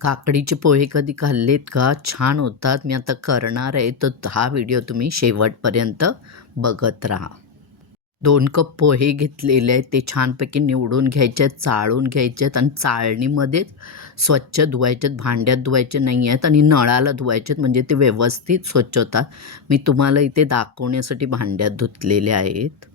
काकडीचे पोहे कधी खाल्लेत का? छान होतात. मी आता करणार आहे, तर हा व्हिडिओ तुम्ही शेवटपर्यंत बघत राहा. 2 कप पोहे घेतलेले आहेत. ते छानपैकी निवडून घ्यायचे आहेत, चाळून घ्यायचे आहेत आणि चाळणीमध्येच स्वच्छ धुवायचे आहेत. भांड्यात धुवायचे नाही आहेत आणि नळाला धुवायचे आहेत, म्हणजे ते व्यवस्थित स्वच्छ होतात. मी तुम्हाला इथे दाखवण्यासाठी भांड्यात धुतलेले आहेत.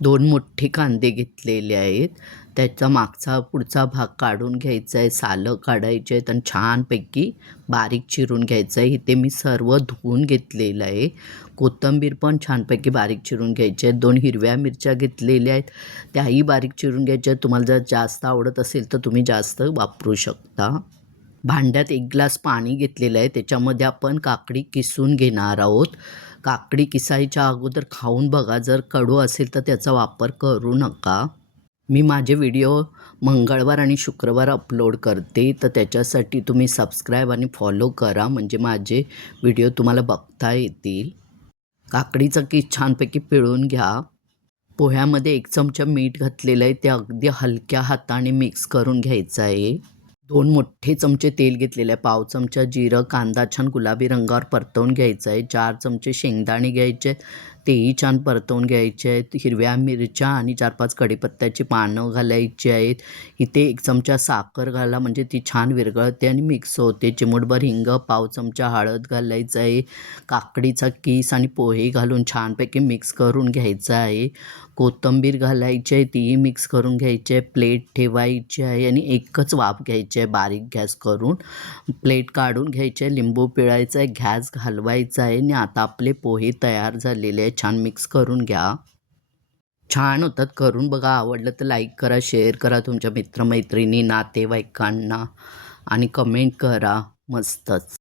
2 मोठे कांदे घेतलेले आहेत. त्याचा मागचा पुढचा भाग काढून घ्यायचा आहे, सालं काढायची आहेत आणि छानपैकी बारीक चिरून घ्यायचं आहे. इथे मी सर्व धुवून घेतलेलं आहे. कोथिंबीर पण छानपैकी बारीक चिरून घ्यायची आहे. 2 हिरव्या मिरच्या घेतलेल्या आहेत, त्याही बारीक चिरून घ्यायच्या आहेत. तुम्हाला जर जास्त आवडत असेल तर तुम्ही जास्त वापरू शकता. भांड्यात 1 ग्लास पाणी घेतलेलं आहे. त्याच्यामध्ये आपण काकडी किसून घेणार आहोत. काकडी किसायच्या अगोदर खाऊन बघा. जर कडू असेल तर त्याचा वापर करू नका. मी माझे व्हिडिओ मंगळवार आणि शुक्रवार अपलोड करते, तर त्याच्यासाठी तुम्ही सबस्क्राईब आणि फॉलो करा, म्हणजे माझे व्हिडिओ तुम्हाला बघता येतील. काकडीचा किस छानपैकी पिळून घ्या. पोह्यामध्ये 1 चमचा मीठ घातलेलं आहे. ते अगदी हलक्या हाताने मिक्स करून घ्यायचं आहे. 2 मोठे चमचे तेल घेतलेले आहे. पाव चमचा जिरं, कांदा छान गुलाबी रंगावर परतवून घ्यायचा आहे. 4 चमचे शेंगदाणे घ्यायचे आहेत, तेही छान परतवून घ्यायचे आहेत. हिरव्या मिरच्या आणि 4-5 कढीपत्त्याची पानं घालायची आहेत. इथे 1 चमचा साखर घाला, म्हणजे ती छान विरघळते आणि मिक्स होते. चिमूटभर हिंग, पाव चमचा हळद घालायचं आहे. काकडीचा किस आणि पोहे घालून छानपैकी मिक्स करून घ्यायचं आहे. कोथिंबीर घालायची आहे, तीही मिक्स करून घ्यायची आहे. प्लेट ठेवायची आहे आणि एकच वाफ घ्यायची आहे बारीक गॅस करून. प्लेट काढून घ्यायची आहे, लिंबू पिळायचं आहे, गॅस घालवायचा आहे आणि आता आपले पोहे तयार झालेले आहेत. छान मिक्स करून घ्या. छान होतात, करून बघा. आवडलं तर लाईक करा, शेअर करा तुमच्या मित्रमैत्रिणी, नातेवाईकांना आणि कमेंट करा. मस्तच.